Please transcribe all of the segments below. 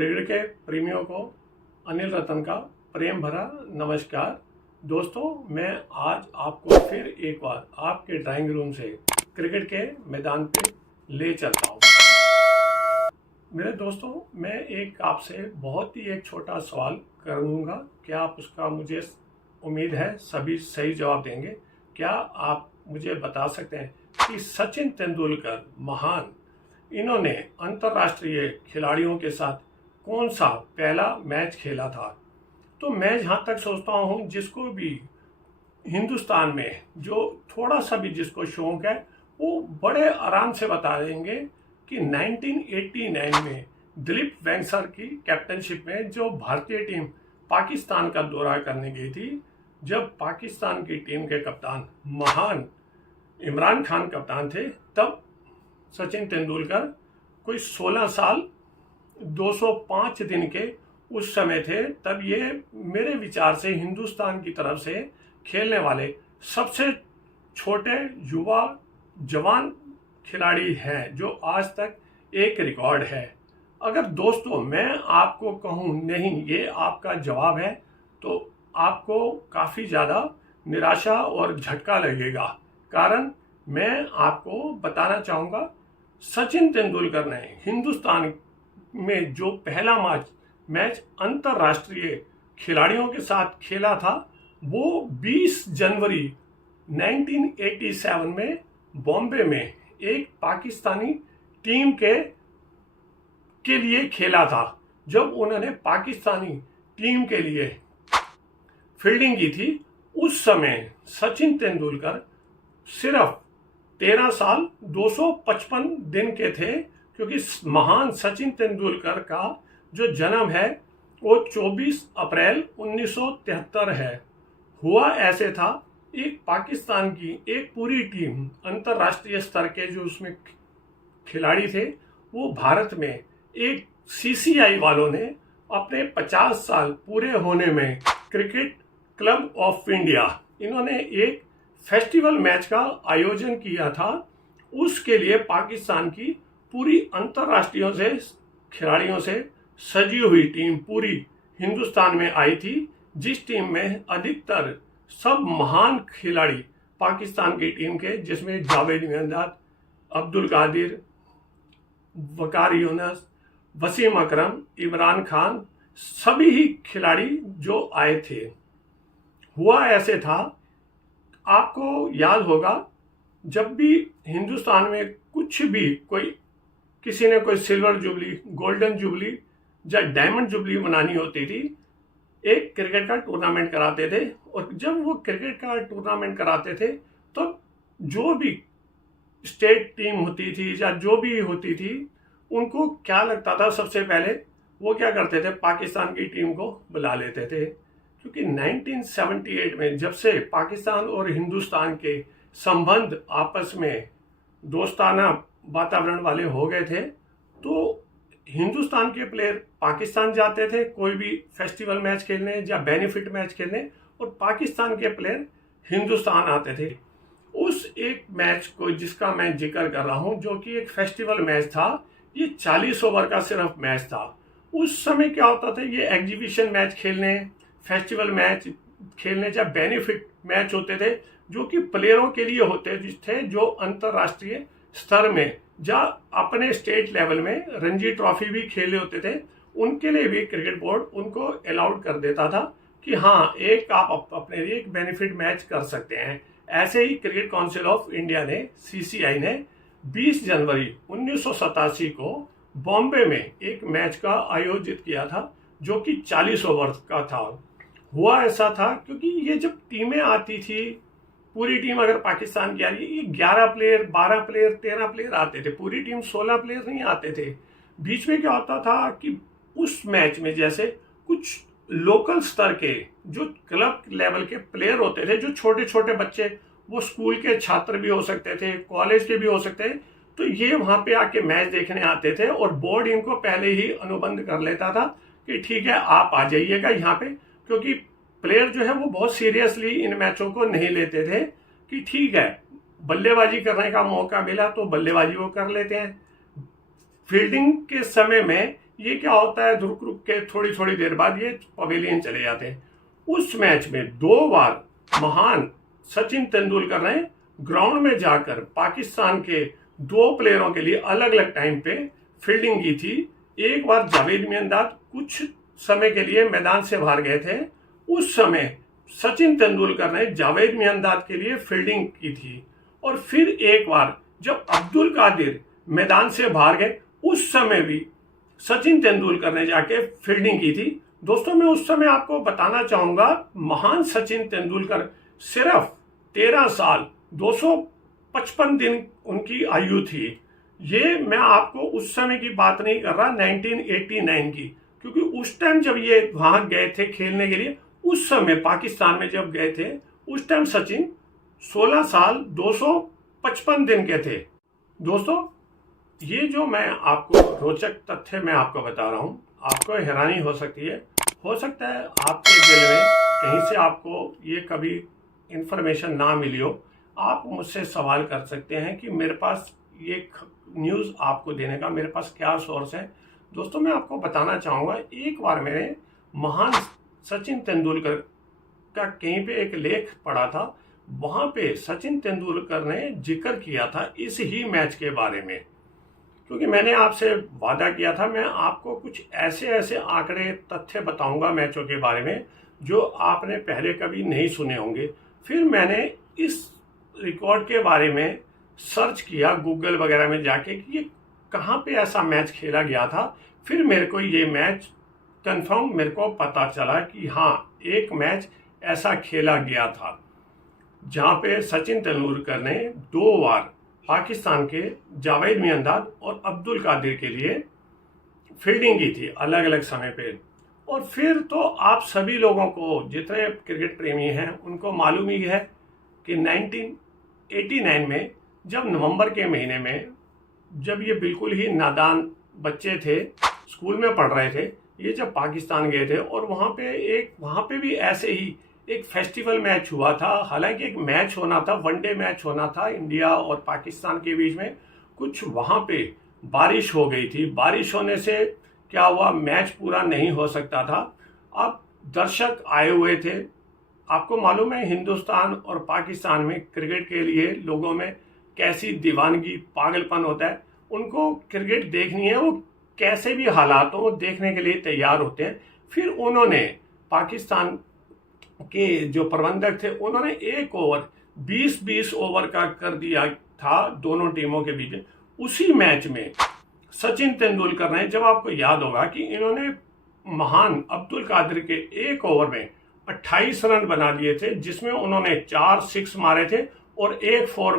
Cricket के प्रेमियों को अनिल रतन का प्रेम भरा नमस्कार। दोस्तों, मैं आज आपको फिर एक बार आपके ड्राइंग रूम से क्रिकेट के मैदान पे ले चलता हूँ। मेरे दोस्तों, मैं एक आपसे बहुत ही एक छोटा सवाल करूँगा। क्या आप उसका मुझे उम्मीद है सभी सही जवाब देंगे। क्या आप मुझे बता सकते हैं कि सचिन तेंदुलकर महान इन्होंने अंतर्राष्ट्रीय खिलाड़ियों के साथ कौन सा पहला मैच खेला था? तो मैं जहाँ तक सोचता हूँ, जिसको भी हिंदुस्तान में जो थोड़ा सा भी जिसको शौक है वो बड़े आराम से बता देंगे कि 1989 में दिलीप वेंगसर की कैप्टनशिप में जो भारतीय टीम पाकिस्तान का दौरा करने गई थी, जब पाकिस्तान की टीम के कप्तान महान इमरान खान कप्तान थे, तब सचिन तेंदुलकर कोई 16 साल 205 दिन के उस समय थे। तब ये मेरे विचार से हिंदुस्तान की तरफ से खेलने वाले सबसे छोटे युवा जवान खिलाड़ी हैं, जो आज तक एक रिकॉर्ड है। अगर दोस्तों मैं आपको कहूँ नहीं ये आपका जवाब है, तो आपको काफ़ी ज़्यादा निराशा और झटका लगेगा। कारण मैं आपको बताना चाहूँगा, सचिन तेंदुलकर ने हिंदुस्तान में जो पहला मैच अंतर्राष्ट्रीय खिलाड़ियों के साथ खेला था, वो 20 जनवरी 1987 में बॉम्बे में एक पाकिस्तानी टीम के लिए खेला था। जब उन्होंने पाकिस्तानी टीम के लिए फील्डिंग की थी, उस समय सचिन तेंदुलकर सिर्फ 13 साल 255 दिन के थे, क्योंकि महान सचिन तेंदुलकर का जो जन्म है वो 24 अप्रैल 1973 है। हुआ ऐसे था, एक पाकिस्तान की एक पूरी टीम अंतर्राष्ट्रीय स्तर के जो उसमें खिलाड़ी थे, वो भारत में एक सीसीआई वालों ने अपने 50 साल पूरे होने में क्रिकेट क्लब ऑफ इंडिया इन्होंने एक फेस्टिवल मैच का आयोजन किया था। उसके लिए पाकिस्तान की पूरी अंतर्राष्ट्रीय से खिलाड़ियों से सजी हुई टीम पूरी हिंदुस्तान में आई थी, जिस टीम में अधिकतर सब महान खिलाड़ी पाकिस्तान की टीम के, जिसमें जावेद मियांदाद, अब्दुल कादिर, वकार यूनुस, वसीम अकरम, इमरान खान, सभी ही खिलाड़ी जो आए थे। हुआ ऐसे था, आपको याद होगा, जब भी हिंदुस्तान में कुछ भी किसी ने कोई सिल्वर जुबली, गोल्डन जुबली या डायमंड जुबली मनानी होती थी, एक क्रिकेट का टूर्नामेंट कराते थे। और जब वो क्रिकेट का टूर्नामेंट कराते थे, तो जो भी स्टेट टीम होती थी या जो भी होती थी, उनको क्या लगता था, सबसे पहले वो क्या करते थे, पाकिस्तान की टीम को बुला लेते थे। क्योंकि 1978 में जब से पाकिस्तान और हिंदुस्तान के संबंध आपस में दोस्ताना वातावरण वाले हो गए थे, तो हिंदुस्तान के प्लेयर पाकिस्तान जाते थे कोई भी फेस्टिवल मैच खेलने या बेनिफिट मैच खेलने, और पाकिस्तान के प्लेयर हिंदुस्तान आते थे। उस एक मैच को जिसका मैं जिक्र कर रहा हूं, जो कि एक फेस्टिवल मैच था, ये 40 ओवर का सिर्फ मैच था। उस समय क्या होता था, ये एग्जीबिशन मैच खेलने, फेस्टिवल मैच खेलने या बेनिफिट मैच होते थे, जो कि प्लेयरों के लिए होते थे, जो अंतर्राष्ट्रीय स्तर में या अपने स्टेट लेवल में रणजी ट्रॉफी भी खेले होते थे। उनके लिए भी क्रिकेट बोर्ड उनको अलाउड कर देता था कि हाँ, एक आप अपने लिए एक बेनिफिट मैच कर सकते हैं। ऐसे ही क्रिकेट काउंसिल ऑफ इंडिया ने, सीसीआई ने 20 जनवरी 1987 को बॉम्बे में एक मैच का आयोजित किया था, जो कि 40 ओवर का था। हुआ ऐसा था, क्योंकि ये जब टीमें आती थी, पूरी टीम अगर पाकिस्तान की आ रही है, ये 11 प्लेयर, 12 प्लेयर, 13 प्लेयर आते थे, पूरी टीम 16 प्लेयर नहीं आते थे। बीच में क्या होता था कि उस मैच में जैसे कुछ लोकल स्तर के जो क्लब लेवल के प्लेयर होते थे, जो छोटे छोटे बच्चे, वो स्कूल के छात्र भी हो सकते थे, कॉलेज के भी हो सकते थे, तो ये वहाँ पे आके मैच देखने आते थे। और बोर्ड इनको पहले ही अनुबंध कर लेता था कि ठीक है, आप आ जाइएगा यहाँ पे, क्योंकि प्लेयर जो है वो बहुत सीरियसली इन मैचों को नहीं लेते थे कि ठीक है, बल्लेबाजी करने का मौका मिला तो बल्लेबाजी वो कर लेते हैं। फील्डिंग के समय में ये क्या होता है, रुक रुक के थोड़ी थोड़ी देर बाद ये पवेलियन चले जाते हैं। उस मैच में 2 बार महान सचिन तेंदुलकर ने ग्राउंड में जाकर पाकिस्तान के 2 प्लेयरों के लिए अलग अलग टाइम पे फील्डिंग की थी। एक बार जावेद मियांदाद कुछ समय के लिए मैदान से बाहर गए थे, उस समय सचिन तेंदुलकर ने जावेद मियांदाद के लिए फील्डिंग की थी। और फिर एक बार जब अब्दुल कादिर मैदान से बाहर गए, उस समय भी सचिन तेंदुलकर ने जाके फील्डिंग की थी। दोस्तों, मैं उस समय आपको बताना चाहूंगा, महान सचिन तेंदुलकर सिर्फ 13 साल 255 दिन उनकी आयु थी। ये मैं आपको उस समय की बात नहीं कर रहा, 1989 की, क्योंकि उस टाइम जब ये वहां गए थे खेलने के लिए, उस समय पाकिस्तान में जब गए थे, उस टाइम सचिन 16 साल 255 दिन के थे। दोस्तों, ये जो मैं आपको रोचक तथ्य मैं आपको बता रहा हूं, आपको हैरानी हो सकती है, हो सकता है आपके दिल में कहीं से आपको ये कभी इंफॉर्मेशन ना मिली हो। आप मुझसे सवाल कर सकते हैं कि मेरे पास ये न्यूज़ आपको देने का मेरे पास क्या सोर्स है। दोस्तों, मैं आपको बताना चाहूँगा, एक बार मैंने महान सचिन तेंदुलकर का कहीं पे एक लेख पढ़ा था, वहाँ पे सचिन तेंदुलकर ने जिक्र किया था इस ही मैच के बारे में। क्योंकि मैंने आपसे वादा किया था, मैं आपको कुछ ऐसे ऐसे आंकड़े तथ्य बताऊंगा मैचों के बारे में जो आपने पहले कभी नहीं सुने होंगे। फिर मैंने इस रिकॉर्ड के बारे में सर्च किया गूगल वगैरह में जाके कि ये कहाँ पे ऐसा मैच खेला गया था। फिर मेरे को ये मैच कंफर्म मेरे को पता चला कि हाँ, एक मैच ऐसा खेला गया था जहाँ पे सचिन तेंदुलकर ने 2 बार पाकिस्तान के जावेद मियांदाद और अब्दुल कादिर के लिए फील्डिंग की थी अलग अलग समय पे। और फिर तो आप सभी लोगों को, जितने क्रिकेट प्रेमी हैं, उनको मालूम ही है कि 1989 में जब नवंबर के महीने में, जब ये बिल्कुल ही नादान बच्चे थे, स्कूल में पढ़ रहे थे, ये जब पाकिस्तान गए थे और वहाँ पे भी ऐसे ही एक फेस्टिवल मैच हुआ था। हालांकि एक मैच होना था, वनडे मैच होना था इंडिया और पाकिस्तान के बीच में। कुछ वहाँ पे बारिश हो गई थी, बारिश होने से क्या हुआ, मैच पूरा नहीं हो सकता था। अब दर्शक आए हुए थे। आपको मालूम है हिंदुस्तान और पाकिस्तान में क्रिकेट के लिए लोगों में कैसी दीवानगी, पागलपन होता है। उनको क्रिकेट देखनी है, वो कैसे भी हालात हो देखने के लिए तैयार होते हैं। फिर उन्होंने, पाकिस्तान के जो प्रबंधक थे, उन्होंने एक ओवर 20-20 ओवर का कर दिया था दोनों टीमों के बीच। उसी मैच में सचिन तेंदुलकर ने, जब आपको याद होगा कि इन्होंने महान अब्दुल कादिर के एक ओवर में 28 रन बना दिए थे, जिसमें उन्होंने 4 6 मारे थे और 1 4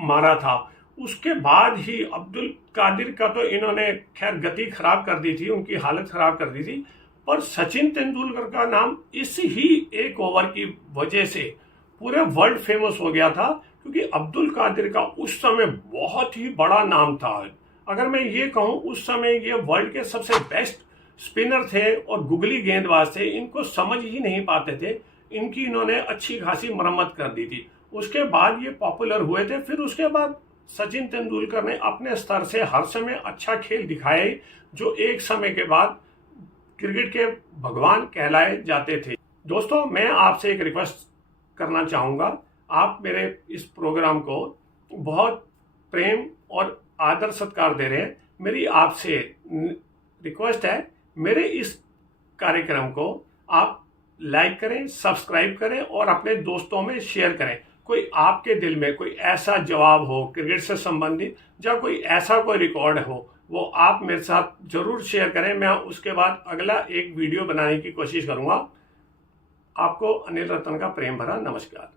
मारा था। उसके बाद ही अब्दुल कादिर का तो इन्होंने खैर गति खराब कर दी थी, उनकी हालत खराब कर दी थी, पर सचिन तेंदुलकर का नाम इस ही एक ओवर की वजह से पूरे वर्ल्ड फेमस हो गया था। क्योंकि अब्दुल कादिर का उस समय बहुत ही बड़ा नाम था। अगर मैं ये कहूँ, उस समय ये वर्ल्ड के सबसे बेस्ट स्पिनर थे और गुगली गेंदबाज थे। इनको समझ ही नहीं पाते थे, इनकी इन्होंने अच्छी खासी मरम्मत कर दी थी। उसके बाद ये पॉपुलर हुए थे। फिर उसके बाद सचिन तेंदुलकर ने अपने स्तर से हर समय अच्छा खेल दिखाए, जो एक समय के बाद क्रिकेट के भगवान कहलाए जाते थे। दोस्तों, मैं आपसे एक रिक्वेस्ट करना चाहूँगा, आप मेरे इस प्रोग्राम को बहुत प्रेम और आदर सत्कार दे रहे हैं। मेरी आपसे रिक्वेस्ट है, मेरे इस कार्यक्रम को आप लाइक करें, सब्सक्राइब करें और अपने दोस्तों में शेयर करें। कोई आपके दिल में कोई ऐसा जवाब हो क्रिकेट से संबंधित, या कोई ऐसा कोई रिकॉर्ड हो, वो आप मेरे साथ जरूर शेयर करें। मैं उसके बाद अगला एक वीडियो बनाने की कोशिश करूंगा। आपको अनिल रतन का प्रेम भरा नमस्कार।